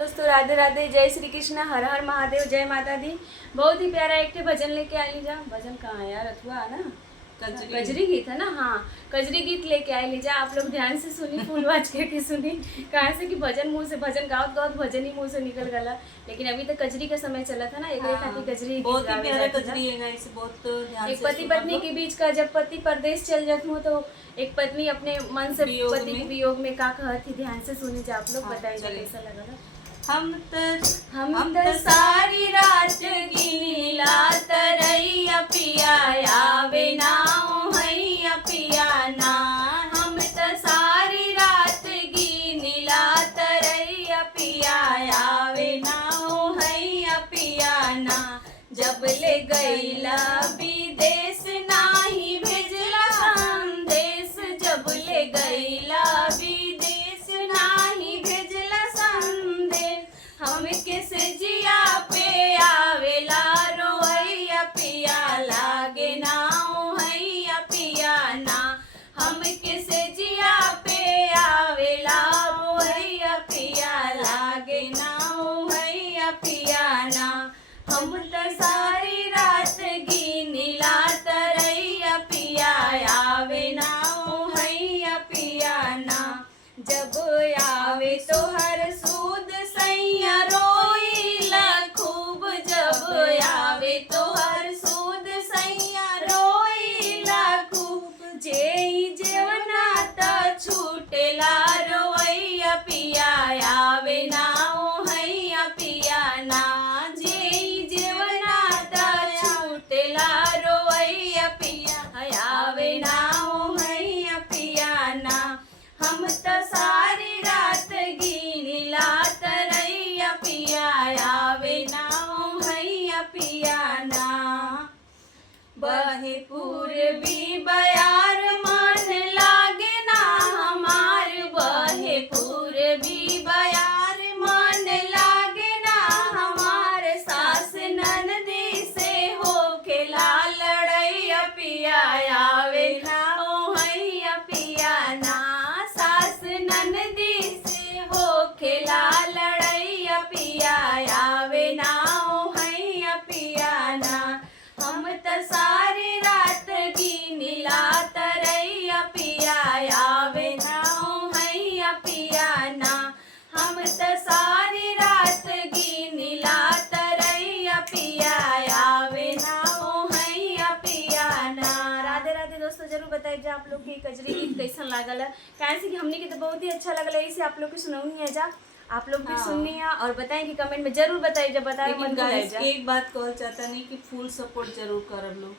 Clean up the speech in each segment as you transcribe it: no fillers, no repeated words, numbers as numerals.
दोस्तों राधे राधे, जय श्री कृष्ण, हर हर महादेव, जय माता दी। बहुत ही प्यारा एक भजन लेके आई लीजा। भजन कहाँ है यार, अथवा है ना, कजरी गीत है ना। हाँ, कजरी गीत लेके आई लीजा। आप लोग ध्यान से सुनी, फूल बाज के सुनी। कहाँ से कि भजन मुंह से, भजन गावत गावत भजन ही मुंह से निकल गला। लेकिन अभी तो कजरी का समय चला था ना, एक खाती कजरी बहुत ही प्यारा कजरी है गाइस, बहुत ध्यान एक पति पत्नी के बीच का, जब पति परदेश चल जाते हो तो एक पत्नी अपने मन से पति के वियोग में का कहती, ध्यान से सुनी जा। आप लोग बताइए कैसा लगा था। हम तो सारी रात गिनीला तरैया पिया आवे ना हैया पिया ना। हम तो सारी रात गिनीला तरैया पिया आवे ना हैया पिया ना। जब ले गईला विदेश नाही भेजला संदेश, जब ले गईला विदेश नाही भेजला संदेश। हम किस जिया पे आवेला रोइया पिया लागे ना हैया पिया ना। हम किस जिया पे आवेला रोइया पिया लागे ना हैया पिया ना। हम तो सारी रात गिनीला तरैया पिया आवे ना हैया पिया ना। जब आवे तो हर सूद सैया रोईला खूब, जब आवे तो हर सूद सैया रोईला खूब। जेई जेवना त छूटेला रोइया पिया आवे ना हैया पिया ना। जेई जेवना त छूटेला रोइया पिया आवे ना हैया पिया ना। हम तो सारी रात गिनीला तरैया पिया आवे ना हैया पिया ना। बहे पूर्वी बयार मन लागे ना हमार, बहे पूर्वी बयार मन लागे ना हमार। सास ननदी से होखेला लड़ैया पिया आवे ना हैया पिया ना। सास ननदी से होखेला लड़ैया पिया आवे ना हैया पिया ना। हम तो सारी रात गिनीला तरैया पिया आवे ना हैया पिया ना। हम तो सारी रात गिनीला तरैया पिया आवे ना हैया पिया ना। राधे राधे दोस्तों, जरूर बताइए जा आप लोग की कजरी गीत कैसा लागल है। कैसे कि हमने की तो बहुत ही अच्छा लगल है, इसे आप लोग की सुनौनी है जा। आप लोग भी सुननी है और बताएं कि कमेंट में जरूर बताइए, जब बताए मत भूलिए जा। एक बात कहल चाहता नहीं कि फुल सपोर्ट जरूर करब लोग।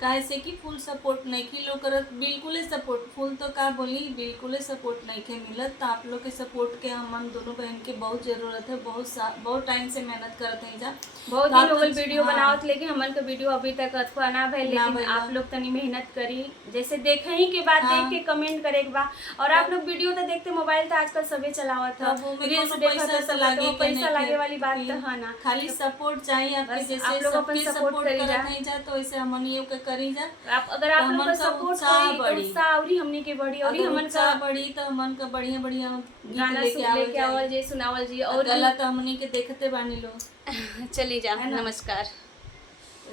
काहे से कि फुल सपोर्ट नहीं की लोग करत, बिल्कुल सपोर्ट फुल तो का बोली बिल्कुल सपोर्ट नहीं के मिलत। तो आप लोग के सपोर्ट के हम दोनों बहन के बहुत जरूरत है। बहुत टाइम से मेहनत करते हैं जा, बहुत ही नोबल वीडियो बनावत, लेकिन हमन का वीडियो अभी तक अथवा ना भइल। लेकिन आप लोग तनी मेहनत करी, जैसे देखे ही के बाद देख के कमेंट करे के बा। और आप लोग वीडियो तो देखते, मोबाइल तो आजकल सभी चलावत है, रील्स देखत है, सब पैसा लागे वाली बात तो है ना। खाली सपोर्ट चाहिए आपके, जैसे आप लोग अपन सपोर्ट करी जा तो ऐसे हमन ये करी जा। अगर आप लोग का सपोर्ट करी उत्साह और हमनी के बढ़ी, और हमन का बढ़ी तो हमन का बढ़िया बढ़िया गाना लेके आवल जी, सुनावल जी। और गलत हमनी के देखते बानी लोग। चली जा, नमस्कार।